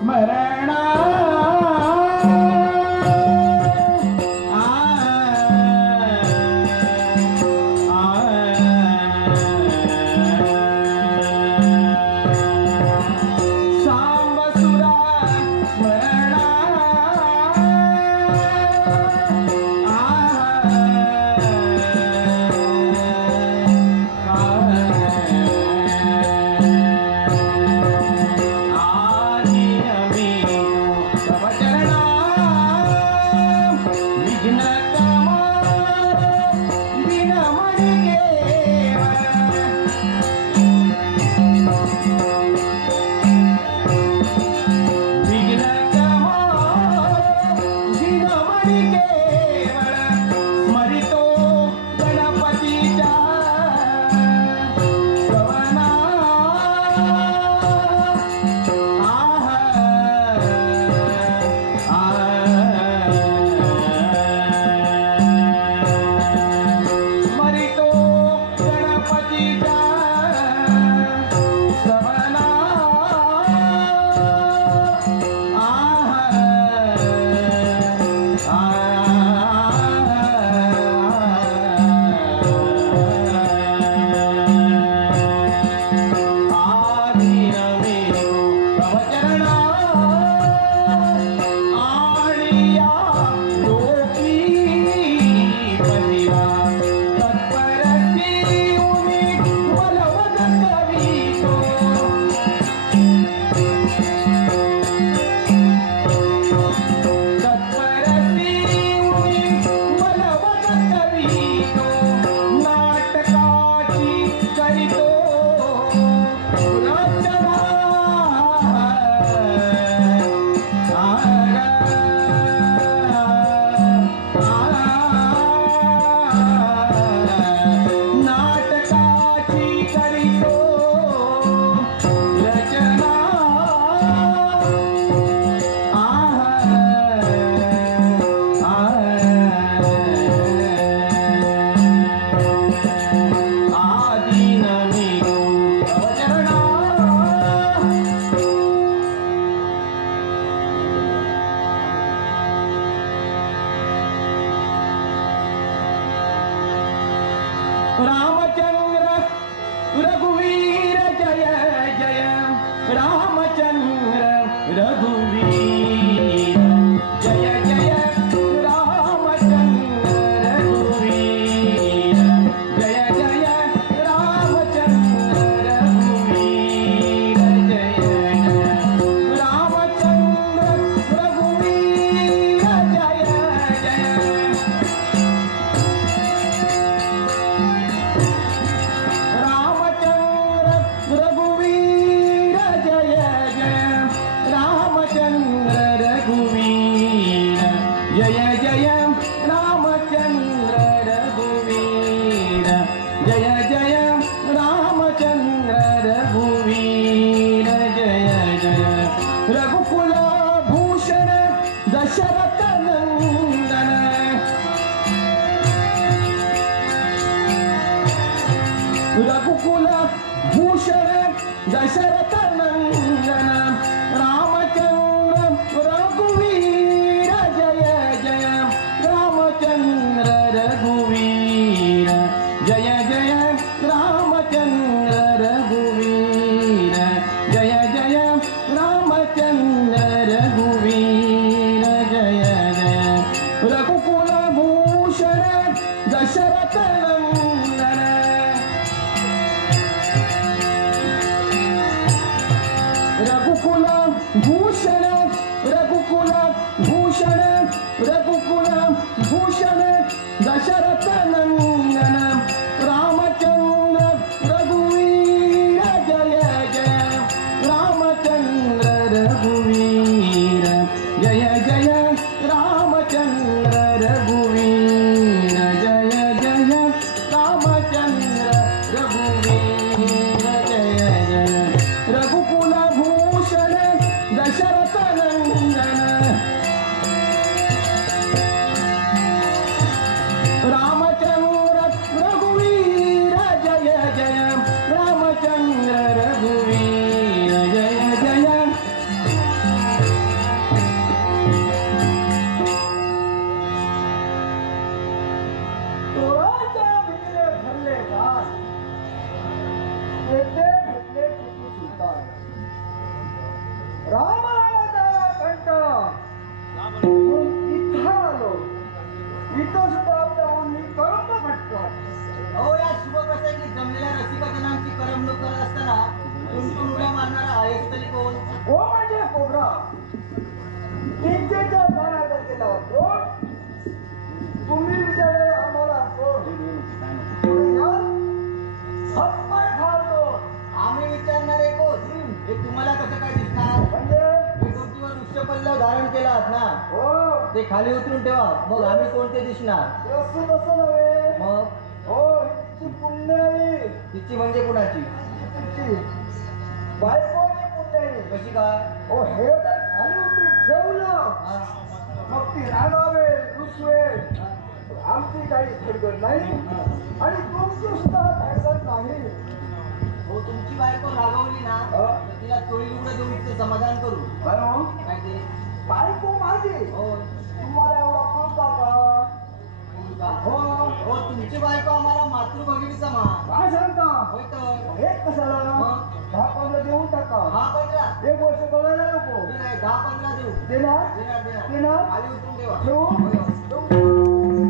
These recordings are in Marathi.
स्मरणा रामचंद्र रघुवीर जय जय रामचंद्र रघुवीर जय जय रामचंद्र रघुवीर जय जय रामचंद्र रघुवीर जय जय रामचंद्र रघुवीर जय जय रघुकुल भूषण दशरथ नंदन रघुकुल भूषण दशरथ नंदन रामचंद्र रघुवीर जय जय रामचंद्र रघुवीर जय जय रामचंद्र रघुवीर जय जय रामचंद्र रघुवीर जय जय रघुकुल भूषण दशरथ नंदन रघुकुल भूषण रघुकुल भूषण रघुकुल भूषण दशरथ नंदन रामचंद्र रघुवीर जय जय रामचंद्र रघुवीर जय जय रामचंद्र रघुवीर जय जय रामचंद्र रघुवीर जय जय रघुकुल भूषण दशरथ नंदन रामचंद्र रघुवीर जय जय रामचंद्र रघुवीर जय जय रामाचा कंठ म्हणून इथं आलो. इथं सुद्धा आपल्या मी करम घटतात. अहो या शुभप्रसंगी जमलेल्या रसिकजनांची करमणूक करत असताना टुनटुन उड्या मारणारा आहेस तरी कोण? ओ म्हणजे कोबरा चिंचेच्या पाण्यात गेला कोण? तुम्ही विचारले आम्हाला कोण? पुढे या. हप्पा खातो. आम्ही विचारणारे कोण? हे तुम्हाला कसं काय दिसणार? म्हणजे हे डोकीवर वृक्षपल्लव धारण केलं आहात ना, हो ते खाली उतरून ठेवा, मग आम्ही कोणते दिसणार? असं तसं नव्हे. मग हो हिची पुण्याई. तिची म्हणजे कुणाची? तिची बायकोनी पुण्याई. कशी काय? ओ हे तर खाली उतरून ठेवलं. हा? मग ती रागावे रुसवे. आमची काही खडगड नाही आणि तुमची सुद्धा खडगड नाही. हो तुमची बायको रागवली ना, तर तिला चोळी लुगडं देऊन तिचं समाधान करू. काय हो? काय ते? बायको माझी हो तुम्हाला एवढा कळता का? बोलू का? हो हो तुमची बायको आम्हाला मातृभगिनी समान. काय सांगता? होय तर. हे कशाला? मग? 10-15 देऊन टाका. 10-15? एक वर्ष बघायला नको. मी नाही 10-15 देऊ. देणार? देणार देणार. देणार? खाली उतरून ठेवा. ठेवू? होय, होय.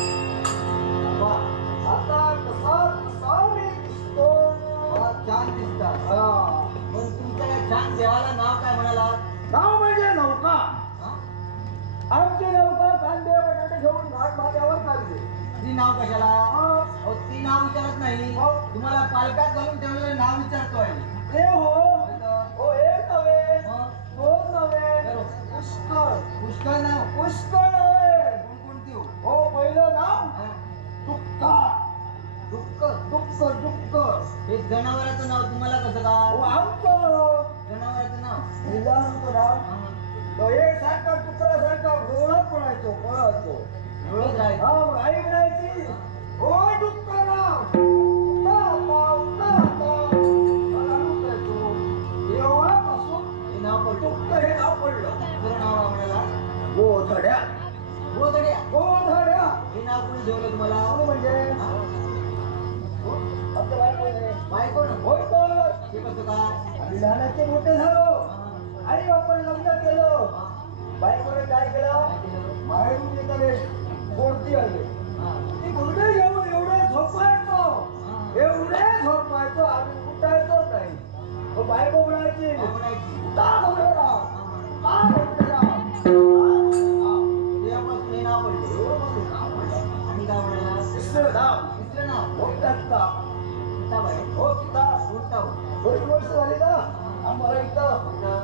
वा, आता कसा मी दिसतो? वा, छान दिसतात. हा. पण तुमच्या या छान देवाला नाव काय म्हणाला? नाव म्हणजे नौका. हा? आमची नौका कांदे बटाटे घेऊन घाट भात्यावर चालते. ती नाव कशाला? हा. अहो, ती नाव विचारत नाही, हो. तुम्हाला पालकात घालून ठेवलेलं नाव विचारतोय. ते हो. होय तर. हो हे नव्हे. मग? दोन नव्हे. बरोबर. पुष्कळ. पुष्कळ नाव. पुष्कळ नव्हे. कोणकोणती हो? हो पहिलं नाव हा? दुःखा. दुःख. दुःख दुःख. हे जनावराचं नाव तुम्हाला कसं हो का? आमचं जनावराचं नाव? पहिल्याचं नाव हा. तो एक सारखा तुकड्यासारखा डोळा पडायचो पळायचो. एवढंच राहायचं. हा मग आई म्हणायची हो दुःखाराम उठा आता, उठा आता. मला उठायचो. तेव्हापासून हे नाव पडलं. दुःख हे नाव पडलं. दुसरं नाव म्हणाला गोधड्या. गोधड्या. गोधड्या हे नाव कोणी ठेवलं तुम्हाला? कोणी म्हणजे हा? आपल्या बायकोने. बायको ना? होय तर हे कसं काय? आम्ही लहानाचे मोठे झालो. हा. आई बापाने लग्न केलं. हा. बायकोने काय केलं? काय केलं? बाहेरून येताना कोणती आली. हा. ती गुडघे घेऊन एवढे झोपायचो. हा. एवढे झोपायचो आम्ही उठायचो नाही. मग बायको म्हणायची काय म्हणायची? "का घोडरा? हा. का घोडरा? तेव्हापासून हे नाव पडले. आणि काय म्हणाला? तिसरं नाव तिसरं नाव? मोठा किताब. किताब आहे. हो किताब. कोणता हो? बरीच वर्ष झाली ना आम्हाला इथं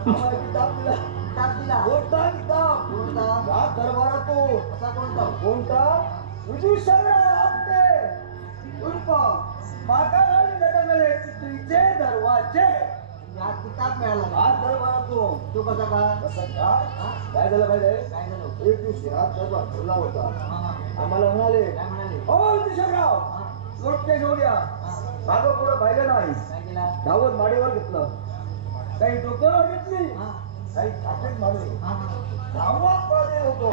आम्हाला किताब दिला. किताब दिला. मोठा किताब. कोणता? या दरबारातो असा कोणता? कोणता? विदूषण आपटे उर्फ माकाराने लटकले पृथ्वीचे दरवाजे. हा किताब मिळाला. हा दरबारातो तो कसा का? कसं काय? हा? काय झालं पाहिजे? काय झालं? एक दिवशी रात दरबार भरला होता. हा, हा. आम्हाला म्हणाले काय म्हणाले? हो विदूषणराव हा. लोटके घेऊन या. हा. मागं पुढं पाहिलं नाही. काय केला? धावत माडीवर घेतलं. काही डोक्यावर घेतली. हा. काही छातीत मारली. हा, हा. धावत पळत होतो.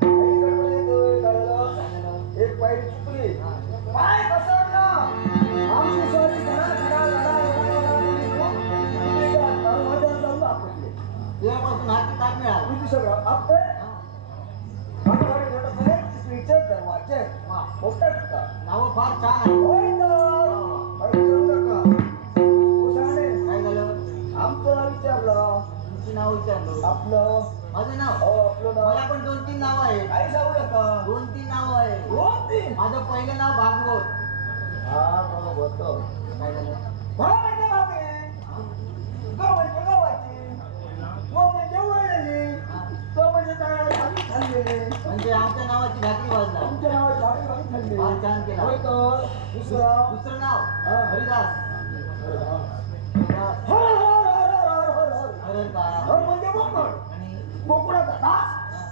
काही गडबडीत काय झालं? काय झालं? एक पायरी चुकली. हा. पाय घसरला. आमची सॉरी धडा धडा धडा धडा दरवाजात जाऊन आपटले. तेव्हापासून हा किताब मिळाला. विदूषणराव आपटे हा. मागवाडी लटकले पृथ्वीचे दरवाजे. वा. मोठा किताब. नावं फार छान आहे. होय तर. काही विचारू नका. उशाने काय झालं? आमचं नाव विचारलं. तुमची नाव विचारलं. आपलं माझं नाव? हो आपलं नाव मला पण 2-3 नाव आहेत. काही सांगू नका. 2-3 नाव आहे. दोन तीन. माझं पहिलं नाव भागवत. हा बरोबर होतं. काय झालं? भा म्हणजे भावे. ग म्हणजे गव्हाची. व म्हणजे वळलेली. हा. तो म्हणजे तळ्यात आम्ही खाल्लेले. म्हणजे आमच्या नावाची भाकरी वाजला. तुमच्या नावाची आम्ही भाकरी खाल्ली. फार छान केला. होय तर. दुसरं दुसरं नाव हा. हरिदास. हरिदास. हर हर हर हर हर हर. हरण का? हर म्हणजे बोकड. आणि बोकडाचा दास हा.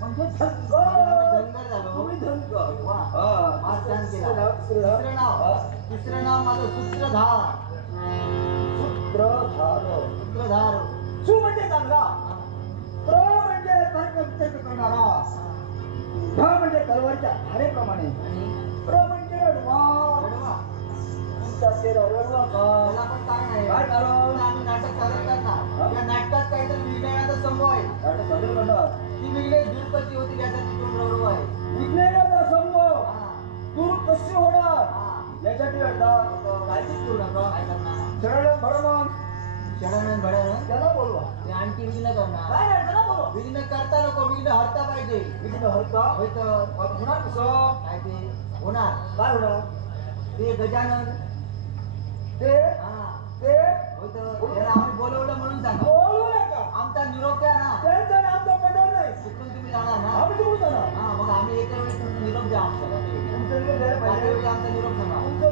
म्हणजे आम्ही धनगर. धनगर झालो. तुम्ही धनगर. वा. हा. फार छान केला. तिसरं तिसरं नाव. हा. तिसरं नाव माझं सूत्रधार. सूत्रधार. सूत्रधार. सु म्हणजे चांगला. हा. प्र म्हणजे तर्क वितर्क करणारा. ध म्हणजे तलवारच्या धारेप्रमाणे. आणि प्र म्हणजे अडवा. ते रडवा का त्याला पण कारण आहे. काय कारण? आम्ही नाटक सादर करणार. या नाटकात काहीतरी विज्ञानाचा संभव आहे. नाटक सादर करणार ती विघ्नेश दूर कशी होती यासाठी दोन रडू आहे. विज्ञानाचा संभव हा. दूर कशी होणार हा. यासाठी अर्धा काळजीच करू नका. काय करणार? शरण भडमन षडानंद भडानंद त्याला बोलवा ते आणखी विघ्न करणार. काय नाही त्याला बोलवा विघ्न करता नको, विघ्न हरता पाहिजे. विघ्न हरता होय तर होणार कसं काय ते होणार. काय होणार ते गजानन ते हा ते होय तर त्याला आम्ही बोलवलं म्हणून सांगा. बोलू नका आमचा निरोप द्या ना. त्यांचा आणि आमचा पडणार नाही तिकडून तुम्ही जाणार ना. आम्ही तुम्ही जाणार हा मग आम्ही एका वेळी तुमचा निरोप द्या आमचा. तुमचं निरोप द्यायला त्याच्या पाहिजे वेळी आमचा निरोप सांगा. तुमचं